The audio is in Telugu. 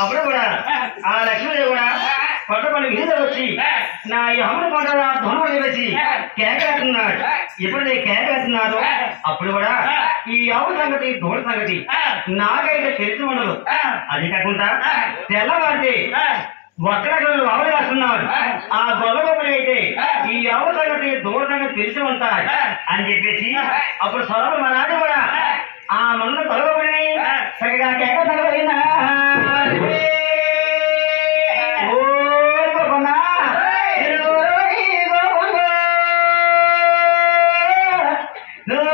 అప్పుడు కూడా ఆ లక్ష్మీదేవి కూడా కొత్తపల్లి మీద వచ్చి నా ఈ అమ్మ పండుగ ధనుమని వచ్చి కేకలేస్తున్నాడు. ఎప్పుడైతే కేకలేస్తున్నారో అప్పుడు కూడా ఈ ఆవు సంగతి దూడ సంగతి నాకైతే తెలిసి ఉండదు. అది కాకుండా తెల్లవారితే ఒక్కడగలు ఆవులు వేస్తున్నారు. ఆ గొల్లగొప్పలు అయితే ఈ ఆవు సంగతి దూడ సంగతి తెలిసి ఉంటాయి అని చెప్పేసి అప్పుడు సొలభ మనాడు కూడా ఆ మన తొలగబడి సరిగా కేక తగలినా నువ్వు